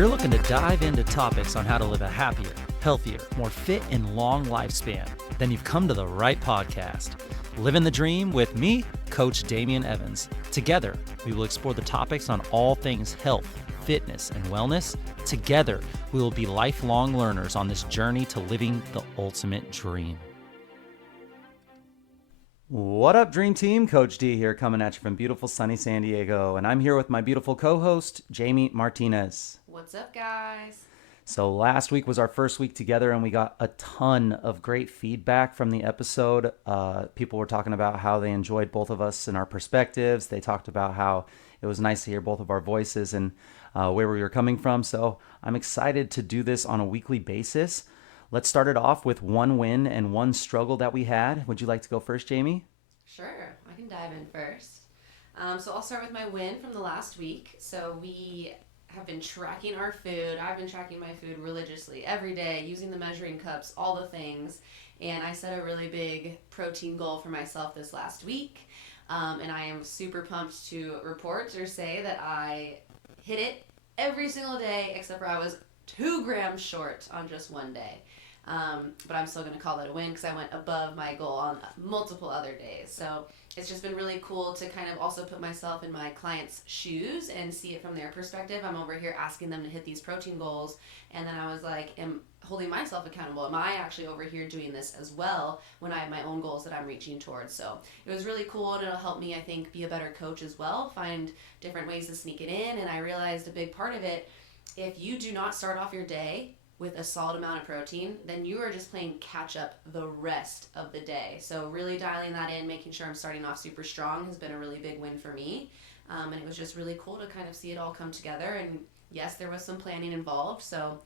you're looking to dive into topics on how to live a happier, healthier, more fit, and long lifespan, then you've come to the right podcast. Living the Dream with me, Coach Damian Evans. Together, we will explore the topics on all things health, fitness, and wellness. Together, we will be lifelong learners on this journey to living the ultimate dream. What up, Dream Team? Coach D here, coming at you from beautiful sunny San Diego, and I'm here with my beautiful co-host, Jamie Martinez. What's up, guys? So last week was our first week together, and we got a ton of great feedback from the episode. People were talking about how they enjoyed both of us and our perspectives. They talked about how it was nice to hear both of our voices and where we were coming from. So I'm excited to do this on a weekly basis. Let's start it off with one win and one struggle that we had. Would you like to go first, Jamie? Sure, I can dive in first. So I'll start with my win from the last week. So we have been tracking our food. I've been tracking my food religiously every day, using the measuring cups, all the things. And I set a really big protein goal for myself this last week. And I am super pumped to report or say that I hit it every single day, except for I was 2 grams short on just one day. But I'm still going to call that a win because I went above my goal on multiple other days. So it's just been really cool to kind of also put myself in my clients' shoes and see it from their perspective. I'm over here asking them to hit these protein goals, and then I was like, am holding myself accountable. Am I actually over here doing this as well when I have my own goals that I'm reaching towards? So it was really cool, and it'll help me, I think, be a better coach as well, find different ways to sneak it in. And I realized a big part of it, if you do not start off your day with a solid amount of protein, then you are just playing catch up the rest of the day. So really dialing that in, making sure I'm starting off super strong has been a really big win for me. And it was just really cool to kind of see it all come together. And yes, there was some planning involved. So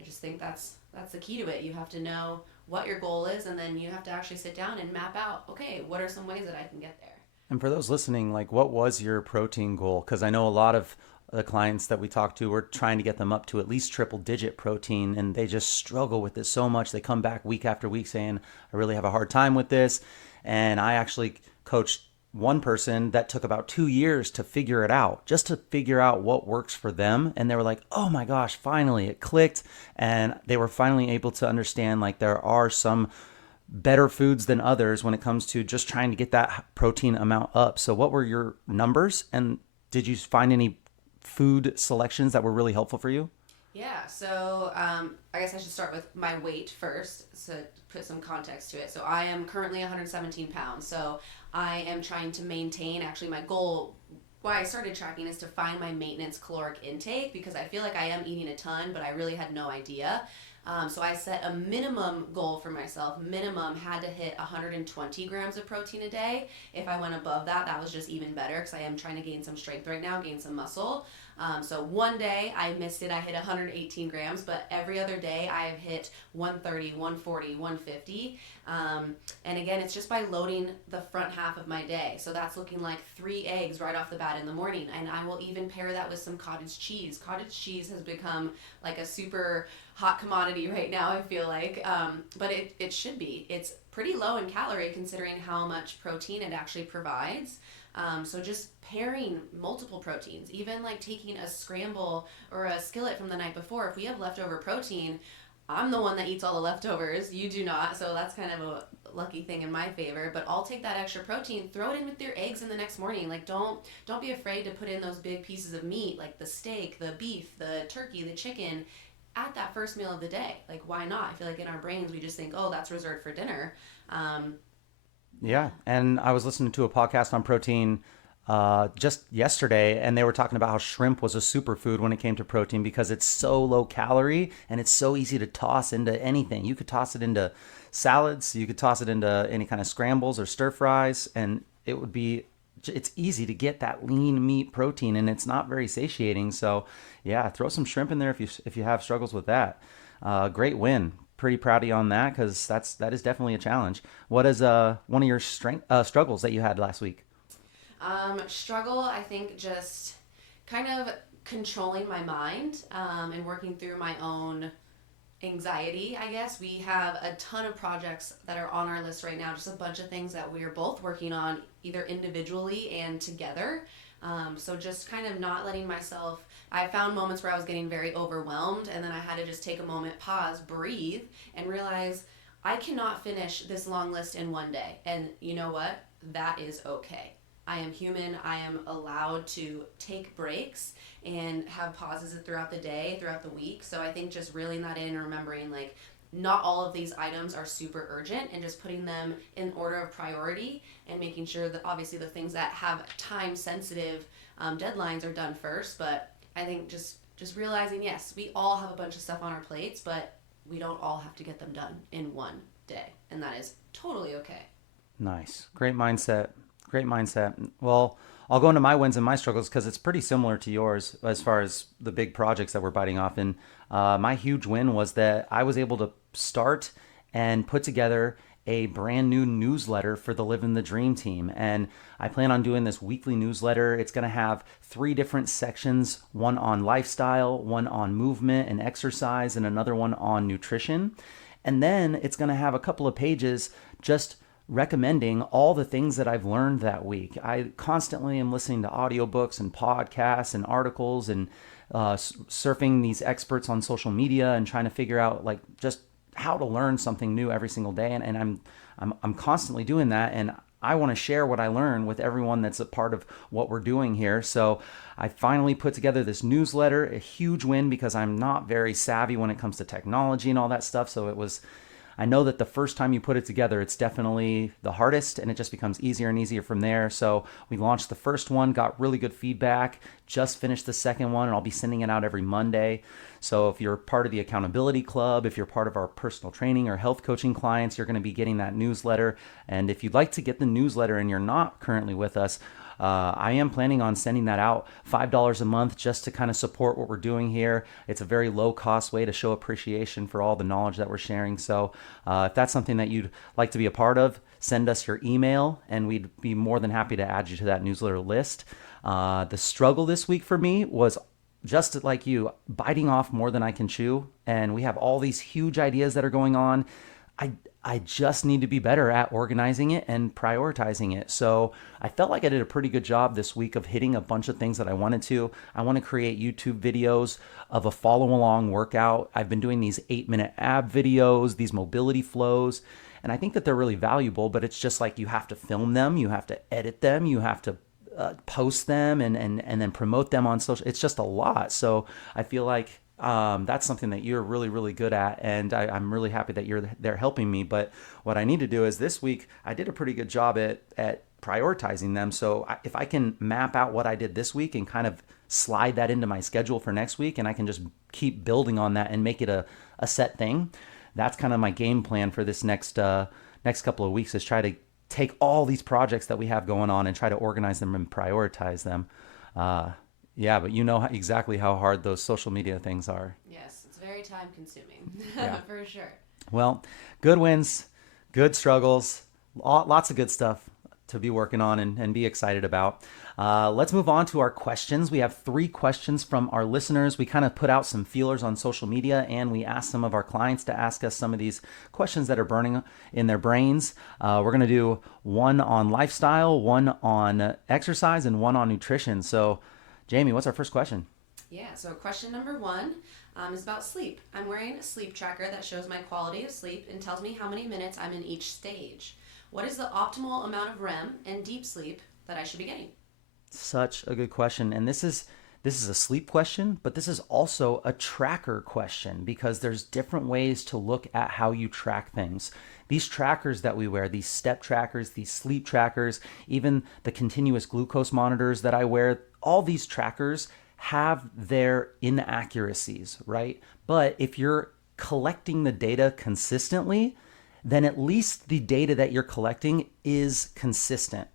I just think that's the key to it. You have to know what your goal is, and then you have to actually sit down and map out, okay, what are some ways that I can get there? And for those listening, like, what was your protein goal? Because I know a lot of the clients that we talk to, we're trying to get them up to at least triple digit protein, and they just struggle with this so much. They come back week after week saying, I really have a hard time with this. And I actually coached one person that took about 2 years to figure it out, just to figure out what works for them. And they were like, oh my gosh, finally it clicked. And they were finally able to understand, like, there are some better foods than others when it comes to just trying to get that protein amount up. So what were your numbers, and did you find any food selections that were really helpful for you? Yeah, so I guess I should start with my weight first, so to put some context to it. So I am currently 117 pounds, so I am trying to maintain, actually my goal, why I started tracking is to find my maintenance caloric intake, because I feel like I am eating a ton, but I really had no idea. So I set a minimum goal for myself. Minimum had to hit 120 grams of protein a day. If I went above that, that was just even better, because I am trying to gain some strength right now, gain some muscle. So one day I missed it. I hit 118 grams, but every other day I have hit 130, 140, 150. And again, it's just by loading the front half of my day. So that's looking like 3 eggs right off the bat in the morning. And I will even pair that with some cottage cheese. Cottage cheese has become like a super hot commodity right now, I feel like. But it should be. It's pretty low in calorie considering how much protein it actually provides. So just pairing multiple proteins, even like taking a scramble or a skillet from the night before. If we have leftover protein, I'm the one that eats all the leftovers. You do not. So that's kind of a lucky thing in my favor. But I'll take that extra protein, throw it in with your eggs in the next morning. Like don't be afraid to put in those big pieces of meat, like the steak, the beef, the turkey, the chicken, at that first meal of the day. Like, why not? I feel like in our brains we just think, oh, that's reserved for dinner. Yeah, and I was listening to a podcast on protein just yesterday, and they were talking about how shrimp was a superfood when it came to protein because it's so low calorie and it's so easy to toss into anything. You could toss it into salads, you could toss it into any kind of scrambles or stir fries, and it's easy to get that lean meat protein, and it's not very satiating. So yeah, throw some shrimp in there if you have struggles with that. Great win. Pretty proud of you on that, because that is definitely a challenge. What is one of your struggles that you had last week? Struggle, I think, just kind of controlling my mind and working through my own anxiety, I guess. We have a ton of projects that are on our list right now, just a bunch of things that we are both working on, either individually and together. So just kind of not letting myself, I found moments where I was getting very overwhelmed, and then I had to just take a moment, pause, breathe, and realize I cannot finish this long list in one day. And you know what? That is okay. I am human. I am allowed to take breaks and have pauses throughout the day, throughout the week. So I think just reeling that in and remembering, like, not all of these items are super urgent, and just putting them in order of priority and making sure that obviously the things that have time sensitive deadlines are done first. But I think just realizing, yes, we all have a bunch of stuff on our plates, but we don't all have to get them done in one day, and that is totally okay. Nice. Great mindset. Great mindset. Well, I'll go into my wins and my struggles because it's pretty similar to yours as far as the big projects that we're biting off. And my huge win was that I was able to start and put together a brand new newsletter for the Living the Dream team. And I plan on doing this weekly newsletter. It's going to have 3 different sections, one on lifestyle, one on movement and exercise, and another one on nutrition. And then it's going to have a couple of pages just recommending all the things that I've learned that week. I constantly am listening to audiobooks and podcasts and articles and surfing these experts on social media and trying to figure out like just how to learn something new every single day. And I'm constantly doing that. And I want to share what I learn with everyone that's a part of what we're doing here. So I finally put together this newsletter, a huge win because I'm not very savvy when it comes to technology and all that stuff. So I know that the first time you put it together, it's definitely the hardest, and it just becomes easier and easier from there. So we launched the first one, got really good feedback, just finished the second one, and I'll be sending it out every Monday. So if you're part of the accountability club, if you're part of our personal training or health coaching clients, you're going to be getting that newsletter. And if you'd like to get the newsletter and you're not currently with us, I am planning on sending that out $5 a month just to kind of support what we're doing here. It's a very low cost way to show appreciation for all the knowledge that we're sharing. So if that's something that you'd like to be a part of, send us your email and we'd be more than happy to add you to that newsletter list. The struggle this week for me was just like you, biting off more than I can chew. And we have all these huge ideas that are going on. I just need to be better at organizing it and prioritizing it. So I felt like I did a pretty good job this week of hitting a bunch of things that I wanted to. I want to create YouTube videos of a follow along workout. I've been doing these 8-minute ab videos, these mobility flows, and I think that they're really valuable, but it's just like you have to film them, you have to edit them, you have to post them and then promote them on social. It's just a lot. So I feel like that's something that you're really, really good at. And I'm really happy that you're there helping me. But what I need to do is this week, I did a pretty good job at prioritizing them. So if I can map out what I did this week and kind of slide that into my schedule for next week, and I can just keep building on that and make it a set thing, that's kind of my game plan for this next couple of weeks, is try to take all these projects that we have going on and try to organize them and prioritize them. Yeah, but you know exactly how hard those social media things are. Yes, it's very time consuming. Yeah. For sure. Well, good wins, good struggles, lots of good stuff to be working on and be excited about. Let's move on to our questions. We have 3 questions from our listeners. We kind of put out some feelers on social media, and we asked some of our clients to ask us some of these questions that are burning in their brains. We're going to do one on lifestyle, one on exercise, and one on nutrition. So, Jamie, what's our first question? Yeah, so question number 1 is about sleep. I'm wearing a sleep tracker that shows my quality of sleep and tells me how many minutes I'm in each stage. What is the optimal amount of REM and deep sleep that I should be getting? Such a good question. And this is a sleep question, but this is also a tracker question because there's different ways to look at how you track things. These trackers that we wear, these step trackers, these sleep trackers, even the continuous glucose monitors that I wear, all these trackers have their inaccuracies, right? But if you're collecting the data consistently, then at least the data that you're collecting is consistent.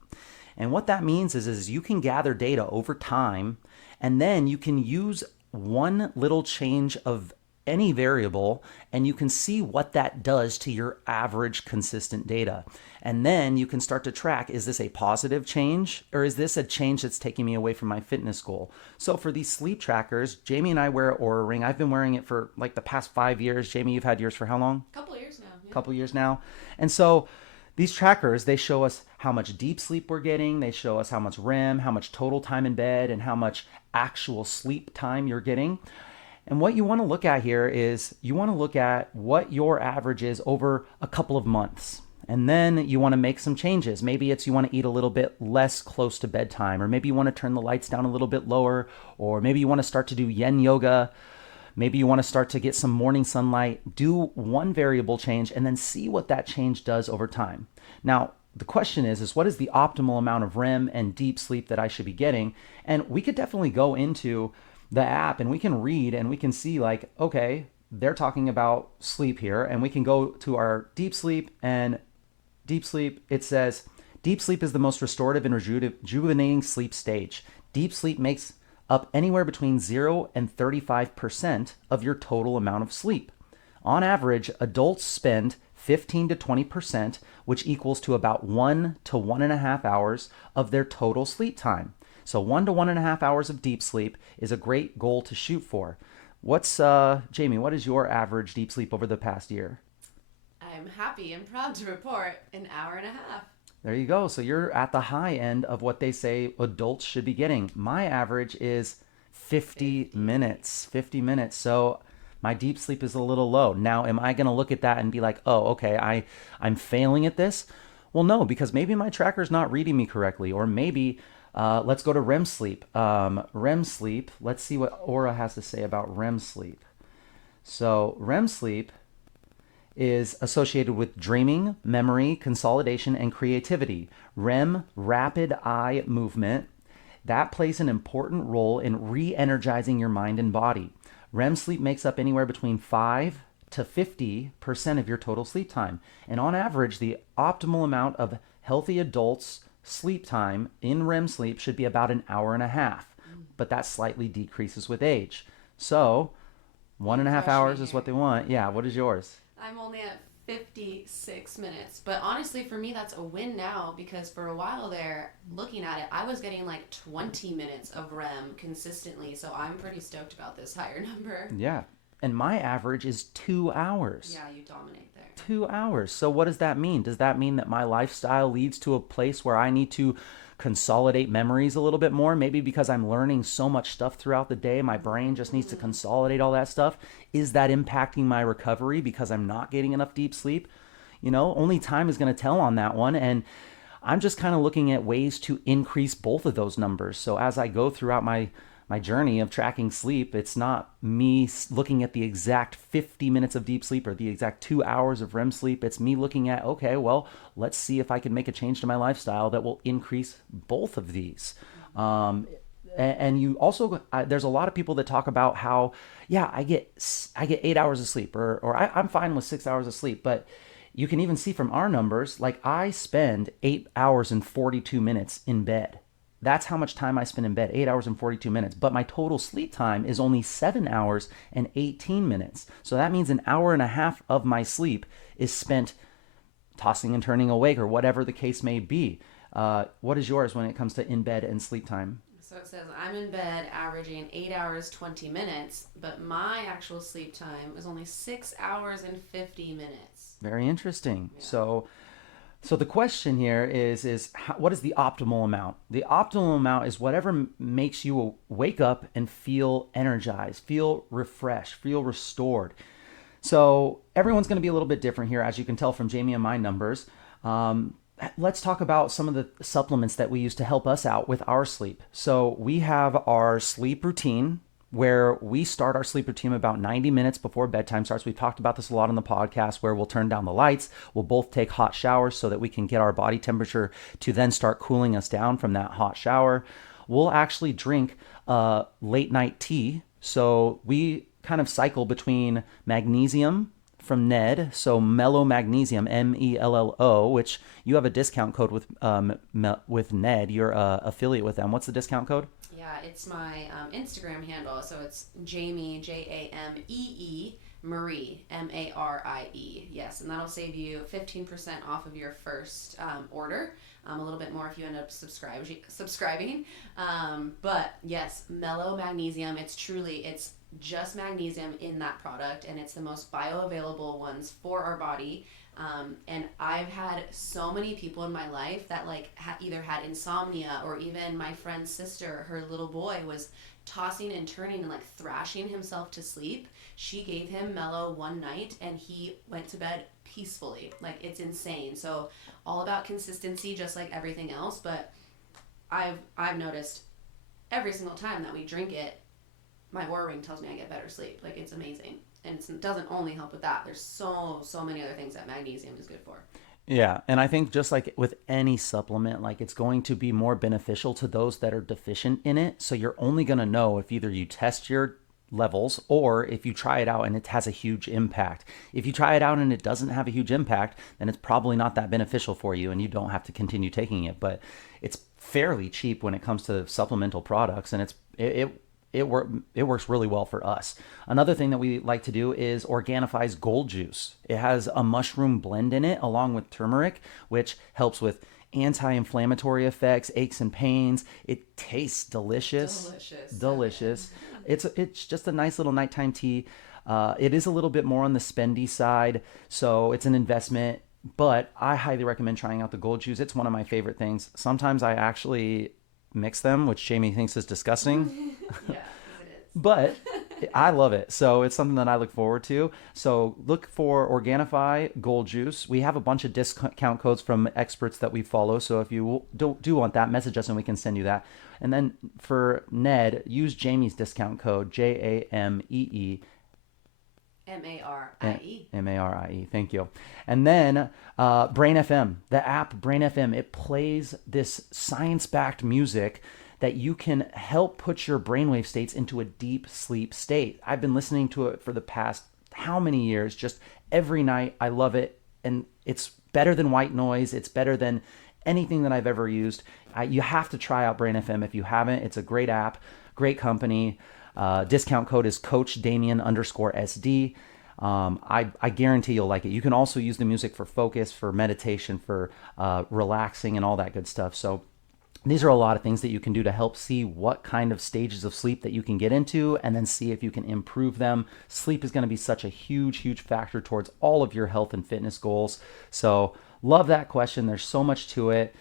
And what that means is you can gather data over time, and then you can use one little change of any variable, and you can see what that does to your average consistent data. And then you can start to track, is this a positive change, or is this a change that's taking me away from my fitness goal? So for these sleep trackers, Jamie and I wear Oura Ring. I've been wearing it for like the past 5 years. Jamie, you've had yours for how long? Couple years now. Yeah. Couple years now. And so these trackers, they show us how much deep sleep we're getting. They show us how much REM, how much total time in bed, and how much actual sleep time you're getting. And what you want to look at here is you want to look at what your average is over a couple of months. And then you want to make some changes. Maybe it's you want to eat a little bit less close to bedtime, or maybe you want to turn the lights down a little bit lower, or maybe you want to start to do yin yoga. Maybe you want to start to get some morning sunlight. Do one variable change and then see what that change does over time. Now, the question is what is the optimal amount of REM and deep sleep that I should be getting? And we could definitely go into the app and we can read and we can see like, okay, they're talking about sleep here, and we can go to our deep sleep, and deep sleep, it says, deep sleep is the most restorative and rejuvenating sleep stage. Deep sleep makes up anywhere between 0 and 35% of your total amount of sleep. On average, adults spend 15 to 20%, which equals to about 1 to 1.5 hours of their total sleep time. So 1 to 1.5 hours of deep sleep is a great goal to shoot for. What's, Jamie, what is your average deep sleep over the past year? I'm happy and proud to report an hour and a half. There you go. So you're at the high end of what they say adults should be getting. My average is 50 minutes. 50 minutes. So my deep sleep is a little low. Now, am I going to look at that and be like, oh, okay, I'm failing at this? Well, no, because maybe my tracker's not reading me correctly, or maybe let's go to REM sleep. REM sleep, let's see what Aura has to say about REM sleep. So REM sleep is associated with dreaming, memory, consolidation, and creativity. REM, rapid eye movement, that plays an important role in re-energizing your mind and body. REM sleep makes up anywhere between 5 to 50% of your total sleep time. And on average, the optimal amount of healthy adults' sleep time in REM sleep should be about an hour and a half, but that slightly decreases with age. So 1.5 hours is what they want. Yeah, what is yours? I'm only at 56 minutes, but honestly for me that's a win now, because for a while there, looking at it, I was getting like 20 minutes of REM consistently, so I'm pretty stoked about this higher number. Yeah, and my average is 2 hours. Yeah, you dominate there. 2 hours. So what does that mean? Does that mean that my lifestyle leads to a place where I need to consolidate memories a little bit more? Maybe because I'm learning so much stuff throughout the day, my brain just needs to consolidate all that stuff. Is that impacting my recovery because I'm not getting enough deep sleep? You know, only time is going to tell on that one. And I'm just kind of looking at ways to increase both of those numbers. So as I go throughout my journey of tracking sleep, it's not me looking at the exact 50 minutes of deep sleep or the exact 2 hours of REM sleep. It's me looking at, okay, well, let's see if I can make a change to my lifestyle that will increase both of these. And you also, there's a lot of people that talk about how, yeah, I get 8 hours of sleep, or I'm fine with 6 hours of sleep, but you can even see from our numbers, like I spend 8 hours and 42 minutes in bed. That's how much time I spend in bed, 8 hours and 42 minutes. But my total sleep time is only 7 hours and 18 minutes. So that means an hour and a half of my sleep is spent tossing and turning awake, or whatever the case may be. What is yours when it comes to in bed and sleep time? So it says I'm in bed averaging 8 hours 20 minutes, but my actual sleep time is only 6 hours and 50 minutes. Very interesting. Yeah. So the question here is what is the optimal amount? The optimal amount is whatever makes you wake up and feel energized, feel refreshed, feel restored. So everyone's going to be a little bit different here, as you can tell from Jamie and my numbers. Let's talk about some of the supplements that we use to help us out with our sleep. So we have our sleep routine, where we start our sleep routine about 90 minutes before bedtime starts. We've talked about this a lot on the podcast, where we'll turn down the lights. We'll both take hot showers so that we can get our body temperature to then start cooling us down from that hot shower. We'll actually drink late night tea. So we kind of cycle between magnesium from Ned, so Mello Magnesium, Mello, which you have a discount code with Ned. You're a affiliate with them. What's the discount code? Yeah, it's my Instagram handle. So it's Jamie, Jamee, Marie, Marie. Yes, and that'll save you 15% off of your first order. A little bit more if you end up subscribing. But yes, Mello Magnesium. It's just magnesium in that product, and it's the most bioavailable ones for our body. And I've had so many people in my life that like either had insomnia, or even my friend's sister, her little boy was tossing and turning and like thrashing himself to sleep. She gave him Mello one night and he went to bed peacefully. Like, it's insane. So all about consistency, just like everything else. But I've noticed every single time that we drink it, my Oura ring tells me I get better sleep. Like, it's amazing. And it doesn't only help with that. There's so many other things that magnesium is good for. Yeah, and I think just like with any supplement, like it's going to be more beneficial to those that are deficient in it. So you're only going to know if either you test your levels or if you try it out and it has a huge impact. If you try it out and it doesn't have a huge impact, then it's probably not that beneficial for you and you don't have to continue taking it. But it's fairly cheap when it comes to supplemental products, and it works really well for us. Another thing that we like to do is Organifi's Gold Juice. It has a mushroom blend in it along with turmeric, which helps with anti-inflammatory effects, aches and pains. It tastes delicious. Delicious. It's just a nice little nighttime tea. It is a little bit more on the spendy side, so it's an investment, but I highly recommend trying out the Gold Juice. It's one of my favorite things. Sometimes I actually mix them, which Jamie thinks is disgusting. Yeah, it is. But I love it. So it's something that I look forward to. So look for Organifi Gold Juice. We have a bunch of discount codes from experts that we follow. So if you do want that, message us and we can send you that. And then for Ned, use Jamie's discount code, JAMEE. Marie. Marie. Thank you. And then Brain FM, the app Brain FM, it plays this science-backed music that you can help put your brainwave states into a deep sleep state. I've been listening to it for the past how many years, just every night. I love it. And it's better than white noise. It's better than anything that I've ever used. You have to try out Brain FM if you haven't. It's a great app, great company. Discount code is Coach Damien _SD. I guarantee you'll like it. You can also use the music for focus, for meditation, for relaxing, and all that good stuff. So these are a lot of things that you can do to help see what kind of stages of sleep that you can get into, and then see if you can improve them. Sleep is going to be such a huge factor towards all of your health and fitness goals. So love that question. There's so much to it.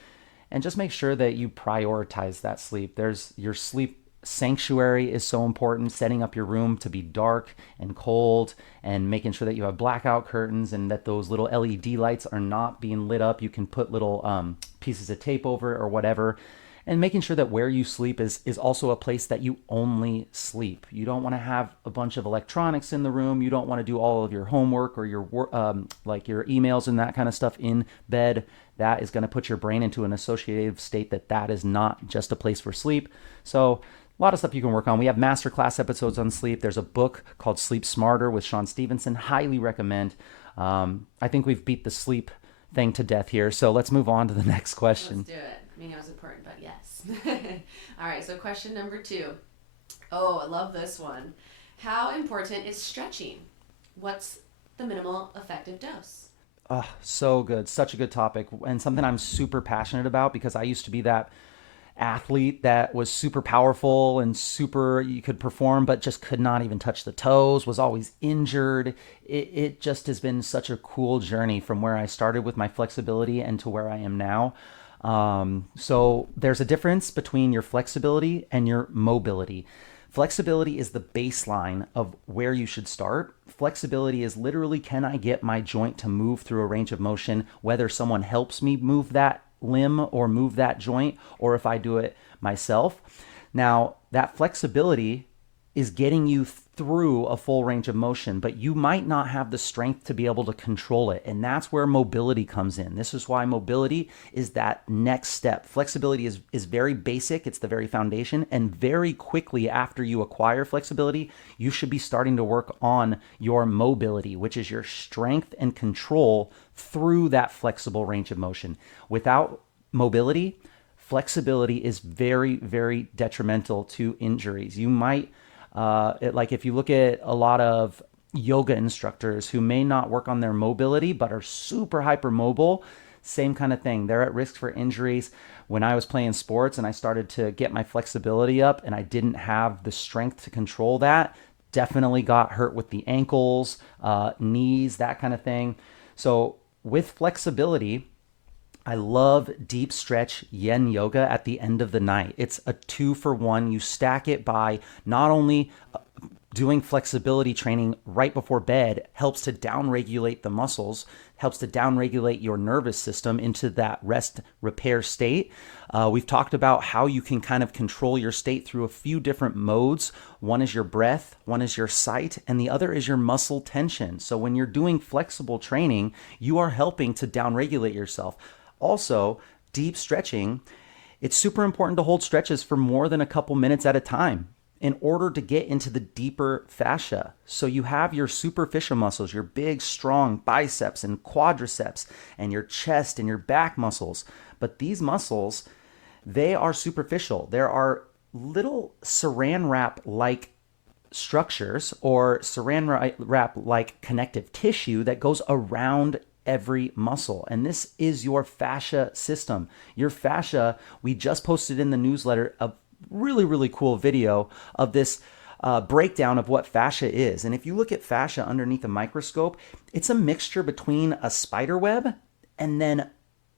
And just make sure that you prioritize that sleep. There's your sleep sanctuary is so important, setting up your room to be dark and cold, and making sure that you have blackout curtains and that those little LED lights are not being lit up. You can put little pieces of tape over it or whatever, and making sure that where you sleep is also a place that you only sleep. You don't want to have a bunch of electronics in the room. You don't want to do all of your homework or your like your emails and that kind of stuff in bed. That is going to put your brain into an associative state that is not just a place for sleep. So a lot of stuff you can work on. We have masterclass episodes on sleep. There's a book called Sleep Smarter with Sean Stevenson. Highly recommend. I think we've beat the sleep thing to death here. So let's move on to the next question. Let's do it. I mean, it was important, but yes. All right, so question number 2. Oh, I love this one. How important is stretching? What's the minimal effective dose? Oh, so good. Such a good topic, and something I'm super passionate about, because I used to be that athlete that was super powerful and super, you could perform, but just could not even touch the toes, was always injured. It just has been such a cool journey from where I started with my flexibility and to where I am now. So there's a difference between your flexibility and your mobility. Flexibility is the baseline of where you should start. Flexibility is literally, can I get my joint to move through a range of motion, whether someone helps me move that limb or move that joint, or if I do it myself. Now, that flexibility is getting you through a full range of motion, but you might not have the strength to be able to control it. And that's where mobility comes in. This is why mobility is that next step. Flexibility is very basic. It's the very foundation. And very quickly after you acquire flexibility, you should be starting to work on your mobility, which is your strength and control through that flexible range of motion. Without mobility, flexibility is very detrimental to injuries. You might like if you look at a lot of yoga instructors who may not work on their mobility but are super hypermobile, same kind of thing. They're at risk for injuries. When I was playing sports and I started to get my flexibility up and I didn't have the strength to control that, definitely got hurt with the ankles, knees, that kind of thing. So with flexibility, I love deep stretch yin yoga at the end of the night. It's a 2-for-1. You stack it by not only doing flexibility training right before bed helps to downregulate the muscles, helps to downregulate your nervous system into that rest repair state. We've talked about how you can kind of control your state through a few different modes. One is your breath, one is your sight, and the other is your muscle tension. So when you're doing flexible training, you are helping to downregulate yourself. Also, deep stretching, it's super important to hold stretches for more than a couple minutes at a time in order to get into the deeper fascia. So you have your superficial muscles, your big, strong biceps and quadriceps, and your chest and your back muscles. But these muscles, they are superficial. There are little saran wrap like structures or saran wrap like connective tissue that goes around every muscle. And this is your fascia system. Your fascia, we just posted in the newsletter a really, really cool video of this breakdown of what fascia is. And if you look at fascia underneath a microscope, it's a mixture between a spider web and then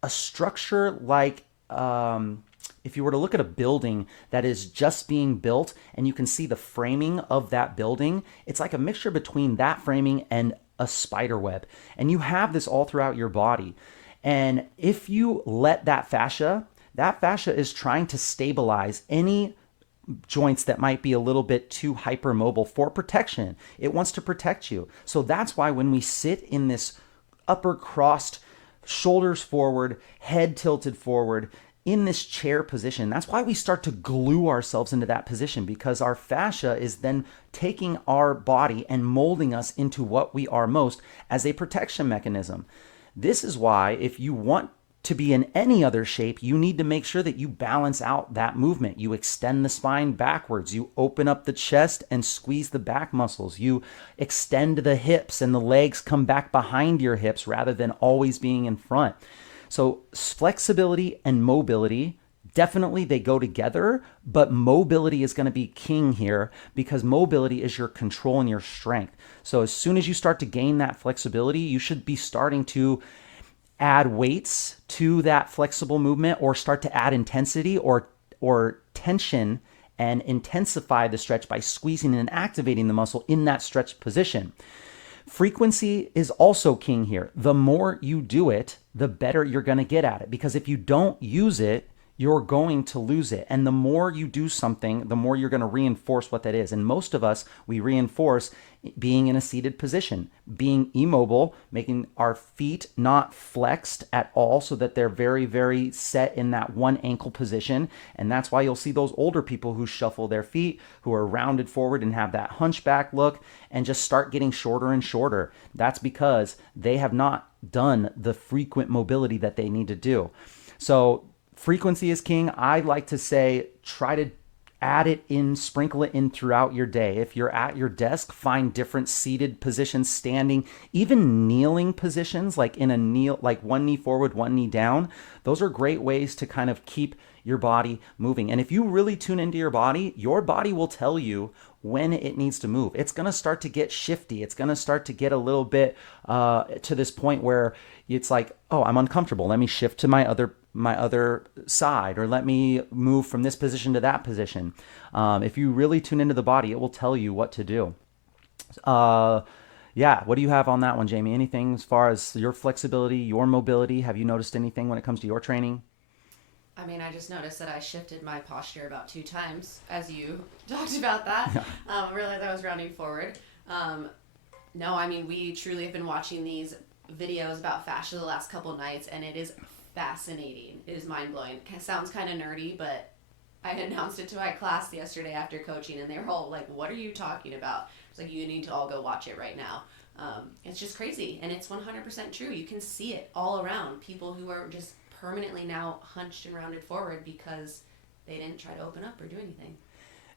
a structure like if you were to look at a building that is just being built and you can see the framing of that building, it's like a mixture between that framing and a spider web. And you have this all throughout your body. And if you let that fascia is trying to stabilize any joints that might be a little bit too hypermobile for protection. It wants to protect you. So that's why when we sit in this upper crossed, shoulders forward, head tilted forward, in this chair position, that's why we start to glue ourselves into that position, because our fascia is then taking our body and molding us into what we are most as a protection mechanism. This is why if you want to be in any other shape, you need to make sure that you balance out that movement. You extend the spine backwards. You open up the chest and squeeze the back muscles. You extend the hips and the legs come back behind your hips rather than always being in front. So flexibility and mobility, definitely they go together, but mobility is going to be king here because mobility is your control and your strength. So as soon as you start to gain that flexibility, you should be starting to add weights to that flexible movement or start to add intensity or tension and intensify the stretch by squeezing and activating the muscle in that stretch position. Frequency is also king here. The more you do it, the better you're going to get at it, because if you don't use it, you're going to lose it. And the more you do something, the more you're going to reinforce what that is. And most of us, we reinforce being in a seated position, being immobile, making our feet not flexed at all so that they're very, very set in that one ankle position. And that's why you'll see those older people who shuffle their feet, who are rounded forward and have that hunchback look and just start getting shorter and shorter. That's because they have not done the frequent mobility that they need to do. So frequency is king. I like to say try to add it in, sprinkle it in throughout your day. If you're at your desk, find different seated positions, standing, even kneeling positions, like in a kneel, like one knee forward, one knee down. Those are great ways to kind of keep your body moving. And if you really tune into your body will tell you when it needs to move. It's going to start to get shifty. It's going to start to get a little bit to this point where it's like, oh, I'm uncomfortable. Let me shift to my other side, or let me move from this position to that position. If you really tune into the body, it will tell you what to do. Yeah, what do you have on that one, Jamie? Anything as far as your flexibility, your mobility? Have you noticed anything when it comes to your training? I mean, I just noticed that I shifted my posture about 2 times as you talked about that. Yeah. I realized I was rounding forward. No, I mean, we truly have been watching these videos about fascia the last couple nights, and it is fascinating. It is mind-blowing. It sounds kind of nerdy, but I announced it to my class yesterday after coaching, and they were all like, what are you talking about? It's like, you need to all go watch it right now. It's just crazy, and it's 100% true. You can see it all around. People who are just permanently now hunched and rounded forward because they didn't try to open up or do anything.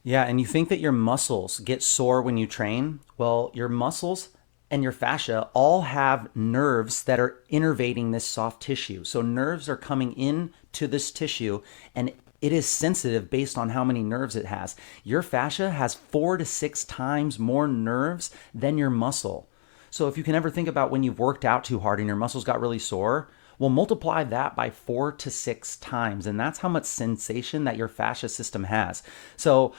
Yeah, and you think that your muscles get sore when you train? Well, your muscles and your fascia all have nerves that are innervating this soft tissue. So nerves are coming in to this tissue, and it is sensitive based on how many nerves it has. Your fascia has 4 to 6 times more nerves than your muscle. So if you can ever think about when you've worked out too hard and your muscles got really sore, well, multiply that by 4 to 6 times. And that's how much sensation that your fascia system has. So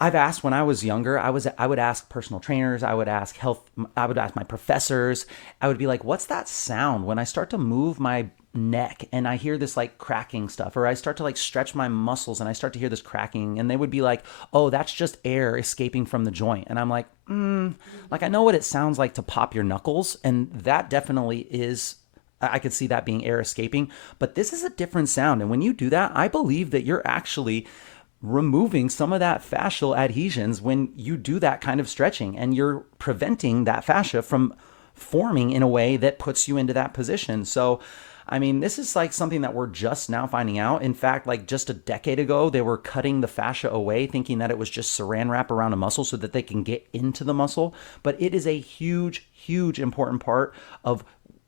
I've asked when I was younger, I would ask personal trainers, I would ask my professors. I would be like, "What's that sound when I start to move my neck and I hear this like cracking stuff, or I start to like stretch my muscles and I start to hear this cracking?" And they would be like, "Oh, that's just air escaping from the joint." And I'm like, like I know what it sounds like to pop your knuckles, and that definitely is. I could see that being air escaping, but this is a different sound. And when you do that, I believe that you're actually removing some of that fascial adhesions when you do that kind of stretching, and you're preventing that fascia from forming in a way that puts you into that position. So I mean, this is like something that we're just now finding out. In fact, like just a decade ago, they were cutting the fascia away, thinking that it was just saran wrap around a muscle so that they can get into the muscle. But it is a huge, huge important part of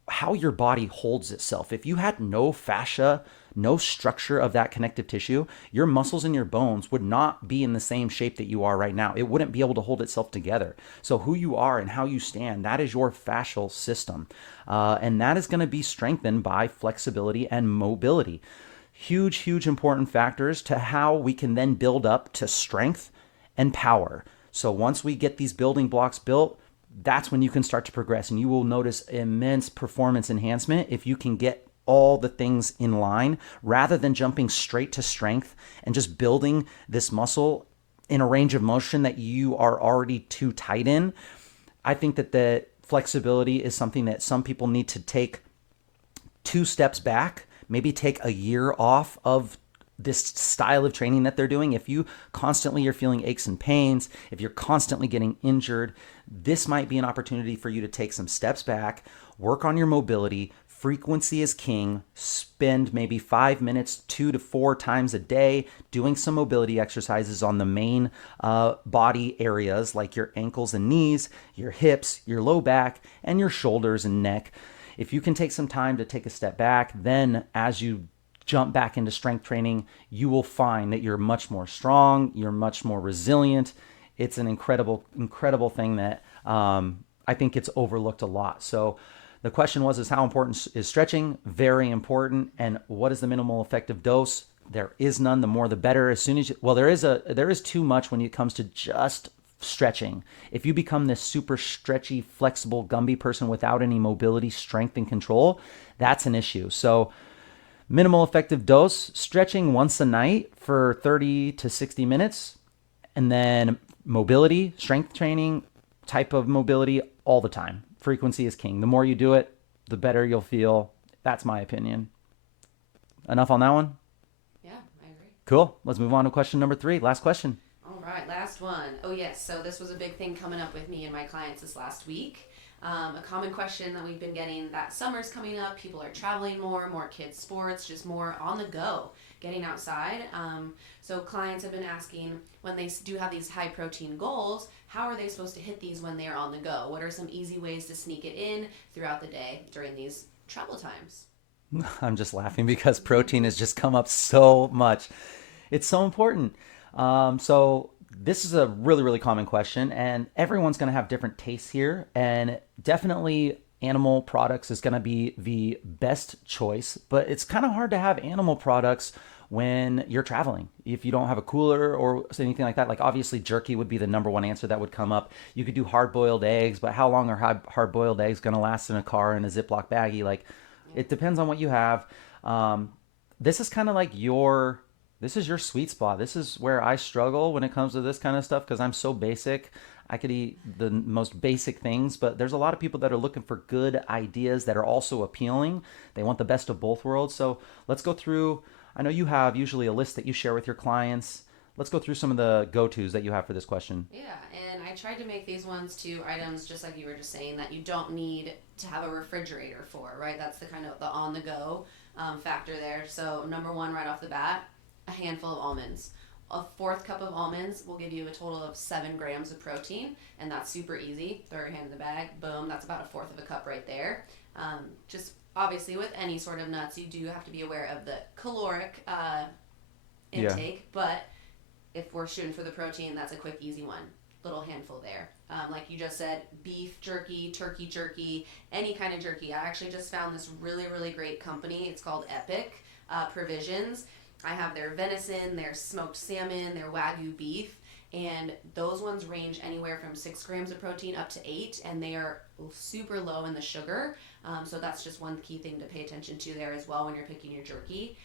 how your body holds itself. If you had no fascia, no structure of that connective tissue, your muscles and your bones would not be in the same shape that you are right now. It wouldn't be able to hold itself together. So who you are and how you stand, that is your fascial system. And that is going to be strengthened by flexibility and mobility. Huge, huge important factors to how we can then build up to strength and power. So once we get these building blocks built, that's when you can start to progress, and you will notice immense performance enhancement if you can get all the things in line rather than jumping straight to strength and just building this muscle in a range of motion that you are already too tight in. I think that the flexibility is something that some people need to take 2 steps back, maybe take a year off of this style of training that they're doing. If you constantly are feeling aches and pains, if you're constantly getting injured, this might be an opportunity for you to take some steps back, work on your mobility. Frequency is king. Spend maybe 5 minutes, 2 to 4 times a day, doing some mobility exercises on the main body areas like your ankles and knees, your hips, your low back, and your shoulders and neck. If you can take some time to take a step back, then as you jump back into strength training, you will find that you're much more strong, you're much more resilient. It's an incredible, incredible thing that I think gets overlooked a lot. So the question was, is how important is stretching? Very important. And what is the minimal effective dose? There is none. The more the better. As soon as there is too much when it comes to just stretching. If you become this super stretchy, flexible, Gumby person without any mobility, strength, and control, that's an issue. So minimal effective dose, stretching once a night for 30 to 60 minutes, and then mobility, strength training, type of mobility all the time. Frequency is king. The more you do it, the better you'll feel. That's my opinion. Enough on that one? Yeah, I agree. Cool. Let's move on to question number 3. Last question. All right, last one. Oh, yes. So this was a big thing coming up with me and my clients this last week. A common question that we've been getting, that summer's coming up, people are traveling more kids sports, just more on the go, getting outside. So clients have been asking, when they do have these high protein goals, how are they supposed to hit these when they are on the go? What are some easy ways to sneak it in throughout the day during these travel times? I'm just laughing because protein has just come up so much. It's so important. So this is a really, really common question, and everyone's going to have different tastes here. And definitely animal products is going to be the best choice, but it's kind of hard to have animal products when you're traveling. If you don't have a cooler or anything like that, like obviously jerky would be the number one answer that would come up. You could do hard-boiled eggs, but how long are hard-boiled eggs going to last in a car in a Ziploc baggie? Like, it depends on what you have. This is kind of like this is your sweet spot. This is where I struggle when it comes to this kind of stuff because I'm so basic. I could eat the most basic things, but there's a lot of people that are looking for good ideas that are also appealing. They want the best of both worlds. So let's go through. I know you have usually a list that you share with your clients. Let's go through some of the go-tos that you have for this question. Yeah, and I tried to make these ones to items, just like you were just saying, that you don't need to have a refrigerator for, right? That's the kind of the on-the-go factor there. So number one, right off the bat, a handful of almonds. A fourth cup of almonds will give you a total of 7 grams of protein, and that's super easy. Throw your hand in the bag, boom, that's about a fourth of a cup right there. Just obviously with any sort of nuts, you do have to be aware of the caloric intake, but if we're shooting for the protein, that's a quick, easy one. Little handful there. Like you just said, beef jerky, turkey jerky, any kind of jerky. I actually just found this really, really great company. It's called Epic Provisions. I have their venison, their smoked salmon, their Wagyu beef, and those ones range anywhere from 6 grams of protein up to 8, and they are super low in the sugar. So that's just one key thing to pay attention to there as well when you're picking your jerky.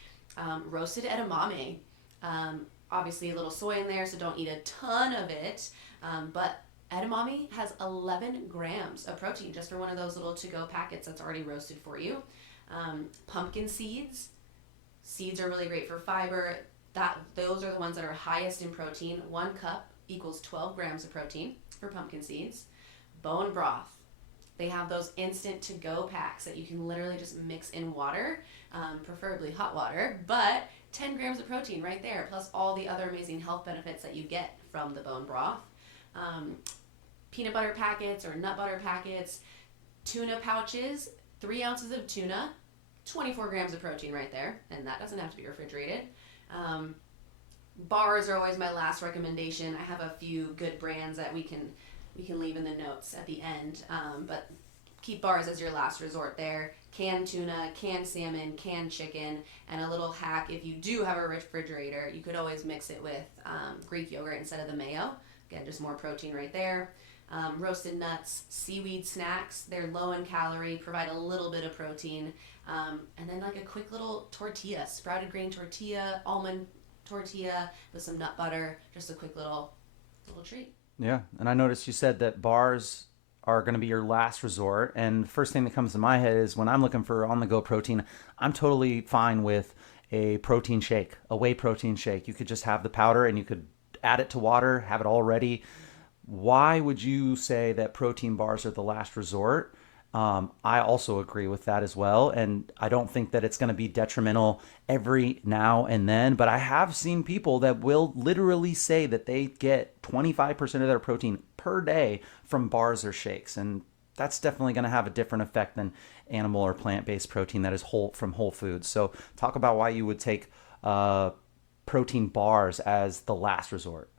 Roasted edamame. Obviously a little soy in there, so don't eat a ton of it. But edamame has 11 grams of protein just for one of those little to-go packets that's already roasted for you. Pumpkin seeds. Seeds are really great for fiber. Those are the ones that are highest in protein. 1 cup equals 12 grams of protein for pumpkin seeds. Bone broth. They have those instant to-go packs that you can literally just mix in water, preferably hot water, but 10 grams of protein right there, plus all the other amazing health benefits that you get from the bone broth. Peanut butter packets or nut butter packets, tuna pouches, 3 ounces of tuna, 24 grams of protein right there, and that doesn't have to be refrigerated. Bars are always my last recommendation. I have a few good brands that we can leave in the notes at the end, but keep bars as your last resort there. Canned tuna, canned salmon, canned chicken, and a little hack, if you do have a refrigerator, you could always mix it with Greek yogurt instead of the mayo. Again, just more protein right there. Roasted nuts, seaweed snacks, they're low in calorie, provide a little bit of protein. And then like a quick little tortilla, sprouted grain tortilla, almond tortilla with some nut butter, just a quick little treat. Yeah, and I noticed you said that bars are going to be your last resort. And first thing that comes to my head is when I'm looking for on-the-go protein, I'm totally fine with a protein shake, a whey protein shake. You could just have the powder and you could add it to water, have it all ready. Why would you say that protein bars are the last resort? I also agree with that as well. And I don't think that it's going to be detrimental every now and then. But I have seen people that will literally say that they get 25% of their protein per day from bars or shakes. And that's definitely going to have a different effect than animal or plant-based protein that is from whole foods. So talk about why you would take protein bars as the last resort.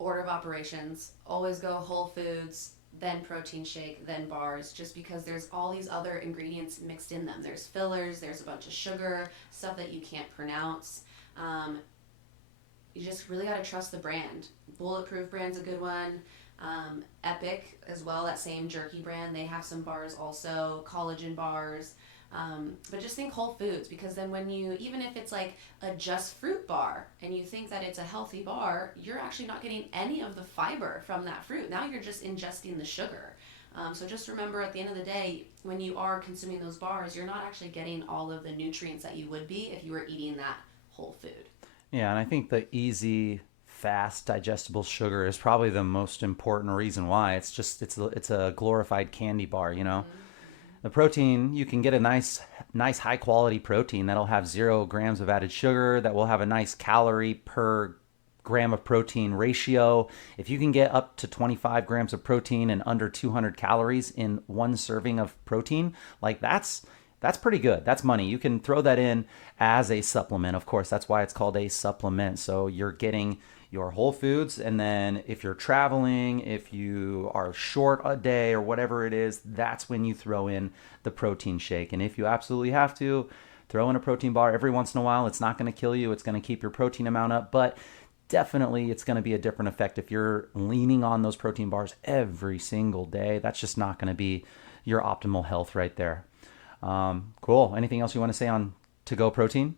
Order of operations, always go whole foods, then protein shake, then bars, just because there's all these other ingredients mixed in them. There's fillers, there's a bunch of sugar, stuff that you can't pronounce. You just really got to trust the brand. Bulletproof brand's a good one. Epic as well, that same jerky brand, they have some bars also, collagen bars. But just think whole foods, because then when even if it's like a just fruit bar and you think that it's a healthy bar, you're actually not getting any of the fiber from that fruit. Now you're just ingesting the sugar. So just remember, at the end of the day, when you are consuming those bars, you're not actually getting all of the nutrients that you would be if you were eating that whole food. Yeah, and I think the easy, fast, digestible sugar is probably the most important reason why. It's a glorified candy bar, you know. Mm-hmm. The protein, you can get a nice high quality protein that'll have 0 grams of added sugar, that will have a nice calorie per gram of protein ratio. If you can get up to 25 grams of protein and under 200 calories in one serving of protein, like that's pretty good. That's money. You can throw that in as a supplement. Of course, that's why it's called a supplement. So you're getting your whole foods, and then if you're traveling, if you are short a day or whatever it is, that's when you throw in the protein shake. And if you absolutely have to, throw in a protein bar every once in a while. It's not going to kill you. It's going to keep your protein amount up, but definitely it's going to be a different effect if you're leaning on those protein bars every single day. That's just not going to be your optimal health right there. Cool. Anything else you want to say on to-go protein?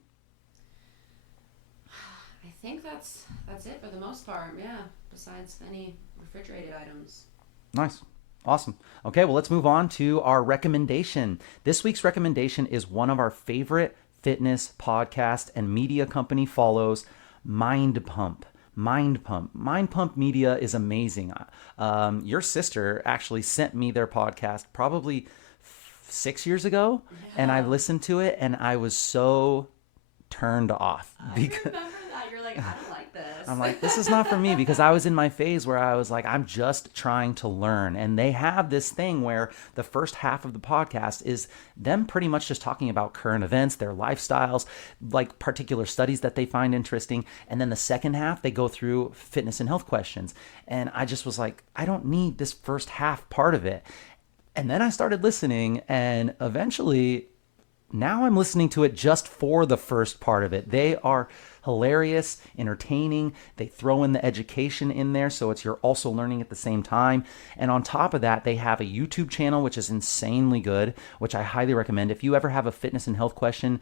I think that's it for the most part, yeah, besides any refrigerated items. Nice. Awesome. Okay, well, let's move on to our recommendation. This week's recommendation is one of our favorite fitness podcast and media company follows, Mind Pump. Mind Pump Media is amazing. Your sister actually sent me their podcast probably 6 years ago, and I listened to it, and I was so turned off. I remember that. You're like, I don't like this. I'm like, this is not for me, because I was in my phase where I was like, I'm just trying to learn. And they have this thing where the first half of the podcast is them pretty much just talking about current events, their lifestyles, like particular studies that they find interesting. And then the second half, they go through fitness and health questions. And I just was like, I don't need this first half part of it. And then I started listening, and eventually now I'm listening to it just for the first part of it. They are hilarious, entertaining. They throw in the education in there, so you're also learning at the same time. And on top of that, they have a YouTube channel, which is insanely good, which I highly recommend. If you ever have a fitness and health question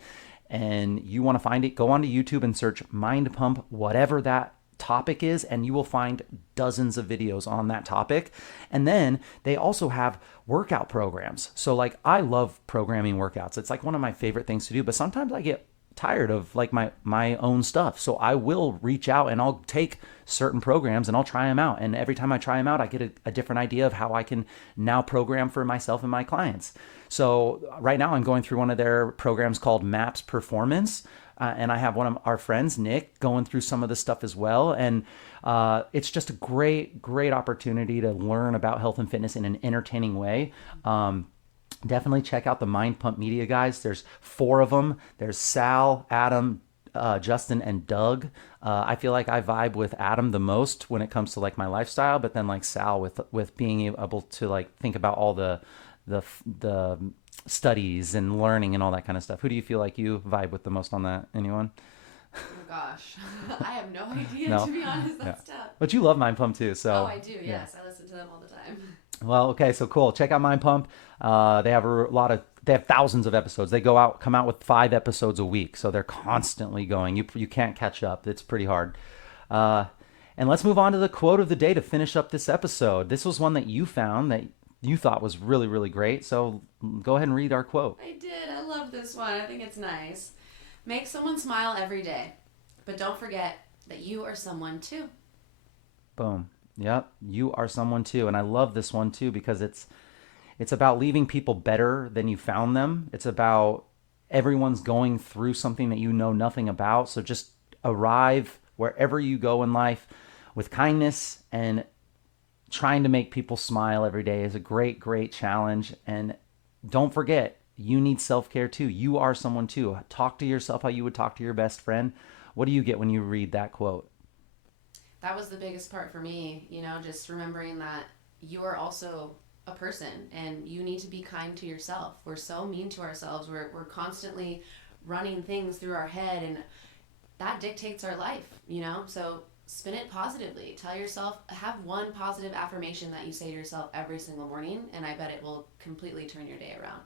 and you want to find it, go onto YouTube and search Mind Pump, whatever that topic is, and you will find dozens of videos on that topic. And then they also have workout programs. So like, I love programming workouts. It's like one of my favorite things to do, but sometimes I get tired of like my own stuff. So I will reach out and I'll take certain programs and I'll try them out. And every time I try them out, I get a different idea of how I can now program for myself and my clients. So right now I'm going through one of their programs called MAPS Performance. And I have one of our friends, Nick, going through some of this stuff as well. And it's just a great, great opportunity to learn about health and fitness in an entertaining way. Definitely check out the Mind Pump Media guys. There's 4 of them. There's Sal, Adam, Justin, and Doug. I feel like I vibe with Adam the most when it comes to like my lifestyle, but then like Sal with being able to like think about all the studies and learning and all that kind of stuff. Who do you feel like you vibe with the most on that? Anyone? Oh gosh, I have no idea, No? to be honest. That's tough. But you love Mind Pump too, so. Oh, I do. Yes, I listen to them all the time. Well, okay, so cool. Check out Mind Pump. They have thousands of episodes. They come out with 5 episodes a week, so they're constantly going. You can't catch up. It's pretty hard. And let's move on to the quote of the day to finish up this episode. This was one that you found that you thought was really, really great. So go ahead and read our quote. I did. I love this one. I think it's nice. Make someone smile every day, but don't forget that you are someone too. Boom. Yep. You are someone too. And I love this one too, because it's about leaving people better than you found them. It's about everyone's going through something that you know nothing about. So just arrive wherever you go in life with kindness, and trying to make people smile every day is a great, great challenge. And don't forget, you need self-care too. You are someone too. Talk to yourself how you would talk to your best friend. What do you get when you read that quote? That was the biggest part for me, just remembering that you are also a person and you need to be kind to yourself. We're so mean to ourselves. We're constantly running things through our head, and that dictates our life, So spin it positively. Tell yourself, have one positive affirmation that you say to yourself every single morning, and I bet it will completely turn your day around.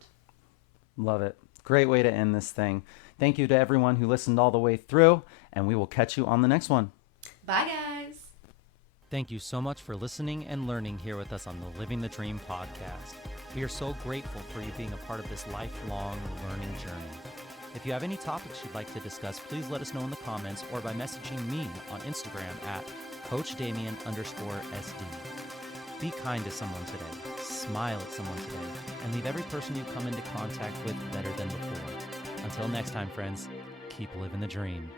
Love it. Great way to end this thing. Thank you to everyone who listened all the way through, and we will catch you on the next one. Bye, guys. Thank you so much for listening and learning here with us on the Living the Dream podcast. We are so grateful for you being a part of this lifelong learning journey. If you have any topics you'd like to discuss, please let us know in the comments or by messaging me on Instagram at CoachDamien_SD. Be kind to someone today, smile at someone today, and leave every person you come into contact with better than before. Until next time, friends, keep living the dream.